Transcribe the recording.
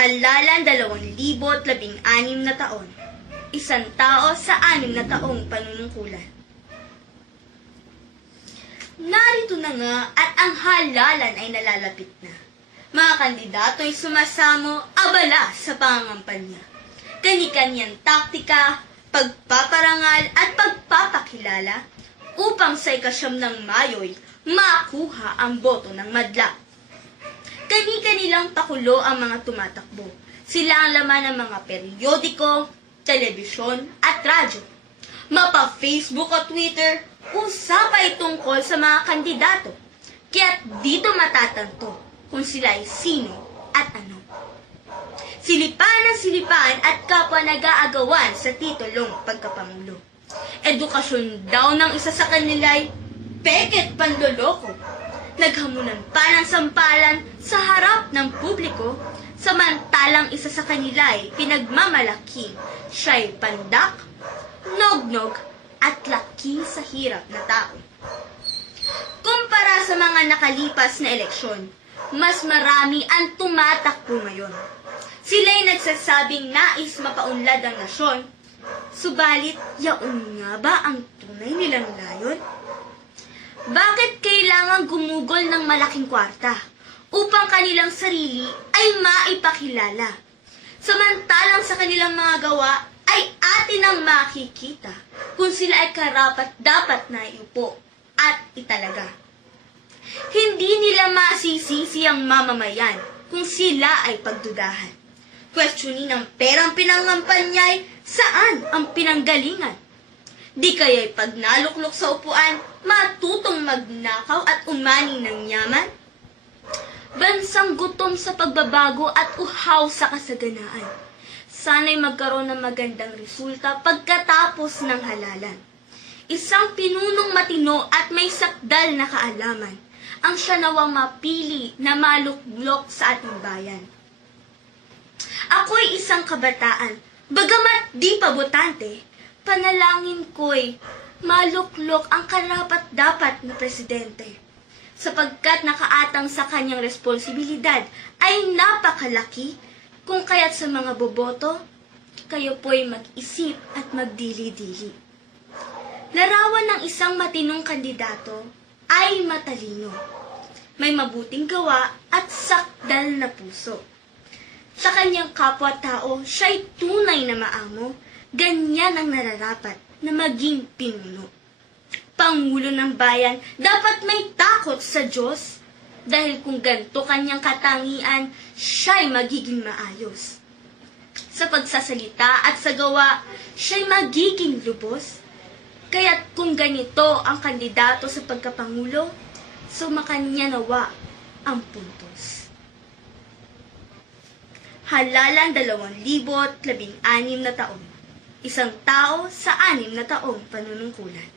Halalan 2016 na taon. Isang tao sa 6 na taong panunungkulan. Narito na nga at ang halalan ay nalalapit na. Mga kandidato ay sumasamo abala sa pangangampanya. Kani-kanyang taktika, pagpaparangal at pagpapakilala upang sa 9 ng Mayo'y makuha ang boto ng madla. Kani-kanilang pakulo ang mga tumatakbo. Sila ang laman ng mga periodiko, telebisyon at radyo. Mapa-Facebook at Twitter, usapay tungkol sa mga kandidato. Kaya't dito matatanto kung sila ay sino at ano. Silipan ng silipan at kapwa nag-aagawan sa titulong pagkapangulo. Edukasyon daw ng isa sa kanila'y peket panloloko. Naghamunan pa ng sampalan sa harap ng publiko, samantalang isa sa kanila'y pinagmamalaki siya'y pandak, nognog, at laki sa hirap na tao. Kumpara sa mga nakalipas na eleksyon, mas marami ang tumatakbo ngayon. Sila'y nagsasabing nais mapaunlad ang nasyon, subalit yaon nga ba ang tunay nilang layon? Bakit kailangan gumugol ng malaking kwarta upang kanilang sarili ay maipakilala? Samantalang sa kanilang mga gawa ay atin ang makikita kung sila ay karapat-dapat na iupo at italaga. Hindi nila masisisi ang mamamayan kung sila ay pagdudahan. Questionin ang perang pinangampanyay, saan ang pinanggalingan? Di kaya'y pag naluklok sa upuan, matutong magnakaw at umani ng yaman? Bansang gutom sa pagbabago at uhaw sa kasaganaan. Sana'y magkaroon ng magandang resulta pagkatapos ng halalan. Isang pinunong matino at may sakdal na kaalaman ang siya nawang mapili na maluklok sa ating bayan. Ako'y isang kabataan, bagamat di pa botante, panalangin ko'y maluklok ang karapat-dapat na presidente, sapagkat nakaatang sa kanyang responsibilidad ay napakalaki, kung kaya't sa mga boboto, kayo po'y mag-isip at magdili-dili. Larawan ng isang matinong kandidato ay matalino, may mabuting gawa at sakdal na puso. Sa kanyang kapwa-tao, siya'y tunay na maamo, ganyan ang nararapat na maging pinuno. Pangulo ng bayan, dapat may takot sa Diyos, dahil kung ganito kanyang katangian, siya'y magiging maayos. Sa pagsasalita at sa gawa, siya'y magiging lubos. Kaya't kung ganito ang kandidato sa pagkapangulo, sumakanya nawa ang puntos. Halalan 2016 na taon. Isang tao sa 6 na taong panunungkulan.